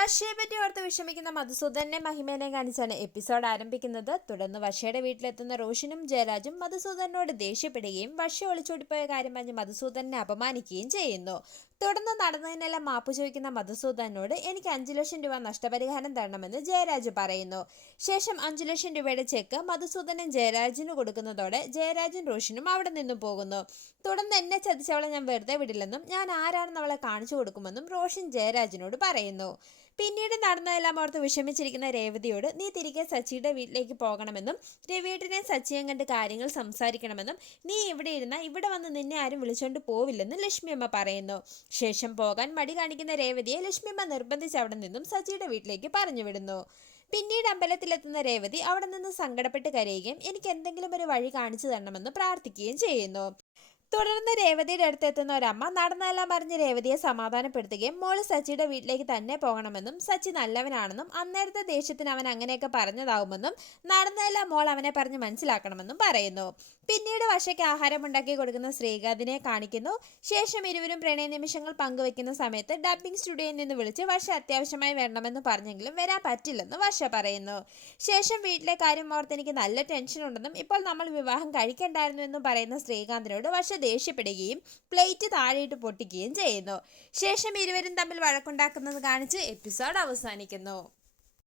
വശയെ പറ്റി ഓർത്ത് വിഷമിക്കുന്ന മധുസൂദനെ മഹിമേനെ കാണിച്ചാണ് എപ്പിസോഡ് ആരംഭിക്കുന്നത്. തുടർന്ന് വശയുടെ വീട്ടിലെത്തുന്ന റോഷനും ജയരാജും മധുസൂദനോട് ദേഷ്യപ്പെടുകയും വശ ഒളിച്ചോടിപ്പോയ കാര്യം പറഞ്ഞ് മധുസൂദനെ അപമാനിക്കുകയും ചെയ്യുന്നു. തുടർന്ന് നടന്നതിനെല്ലാം മാപ്പ് ചോദിക്കുന്ന മധുസൂദനോട് എനിക്ക് അഞ്ചു ലക്ഷം രൂപ നഷ്ടപരിഹാരം തരണമെന്ന് ജയരാജ് പറയുന്നു. ശേഷം അഞ്ചു ലക്ഷം രൂപയുടെ ചെക്ക് മധുസൂദനൻ ജയരാജിന് കൊടുക്കുന്നതോടെ ജയരാജും റോഷനും അവിടെ നിന്നും പോകുന്നു. തുടർന്ന് എന്നെ ചതിച്ചവളെ ഞാൻ വെറുതെ വിടില്ലെന്നും ഞാൻ ആരാണെന്ന് അവളെ കാണിച്ചു കൊടുക്കുമെന്നും റോഷൻ ജയരാജിനോട് പറയുന്നു. പിന്നീട് നടന്നതെല്ലാം ഓർത്ത് വിഷമിച്ചിരിക്കുന്ന രേവതിയോട് നീ തിരികെ സച്ചിയുടെ വീട്ടിലേക്ക് പോകണമെന്നും രവിയേട്ടനെ സച്ചിയും കണ്ട് കാര്യങ്ങൾ സംസാരിക്കണമെന്നും നീ ഇവിടെ ഇരുന്ന ഇവിടെ വന്ന് നിന്നെ ആരും വിളിച്ചോണ്ട് പോവില്ലെന്ന് ലക്ഷ്മിയമ്മ പറയുന്നു. ശേഷം പോകാൻ മടി കാണിക്കുന്ന രേവതിയെ ലക്ഷ്മിയമ്മ നിർബന്ധിച്ച് അവിടെ നിന്നും സച്ചിയുടെ വീട്ടിലേക്ക് പറഞ്ഞു വിടുന്നു. പിന്നീട് അമ്പലത്തിലെത്തുന്ന രേവതി അവിടെ നിന്ന് സങ്കടപ്പെട്ട് കരയുകയും എനിക്ക് എന്തെങ്കിലും ഒരു വഴി കാണിച്ചു തരണമെന്ന് പ്രാർത്ഥിക്കുകയും ചെയ്യുന്നു. തുടർന്ന് രേവതിയുടെ അടുത്തെത്തുന്ന ഒരമ്മ നടന്നെല്ലാം പറഞ്ഞ് രേവതിയെ സമാധാനപ്പെടുത്തുകയും മോൾ സച്ചിയുടെ വീട്ടിലേക്ക് തന്നെ പോകണമെന്നും സച്ചി നല്ലവനാണെന്നും അന്നേരത്തെ ദേഷ്യത്തിന് അവൻ അങ്ങനെയൊക്കെ പറഞ്ഞതാവുമെന്നും നടന്നെല്ലാം മോൾ അവനെ പറഞ്ഞ് മനസ്സിലാക്കണമെന്നും പറയുന്നു. പിന്നീട് വശയ്ക്ക് ആഹാരമുണ്ടാക്കി കൊടുക്കുന്ന ശ്രീകാന്തിനെ കാണിക്കുന്നു. ശേഷം ഇരുവരും പ്രണയ നിമിഷങ്ങൾ പങ്കുവെക്കുന്ന സമയത്ത് ഡബ്ബിംഗ് സ്റ്റുഡിയോയിൽ നിന്ന് വിളിച്ച് വർഷ അത്യാവശ്യമായി വരണമെന്ന് പറഞ്ഞെങ്കിലും വരാൻ പറ്റില്ലെന്ന് വർഷ പറയുന്നു. ശേഷം വീട്ടിലെ കാര്യം ഓർത്ത് എനിക്ക് നല്ല ടെൻഷൻ ഉണ്ടെന്നും ഇപ്പോൾ നമ്മൾ വിവാഹം കഴിക്കണ്ടായിരുന്നു എന്നും പറയുന്ന ശ്രീകാന്തിനോട് വർഷ ദേഷ്യപ്പെടുകയും പ്ലേറ്റ് താഴെയിട്ട് പൊട്ടിക്കുകയും ചെയ്യുന്നു. ശേഷം ഇരുവരും തമ്മിൽ വഴക്കുണ്ടാക്കുന്നത് കാണിച്ച് എപ്പിസോഡ് അവസാനിക്കുന്നു.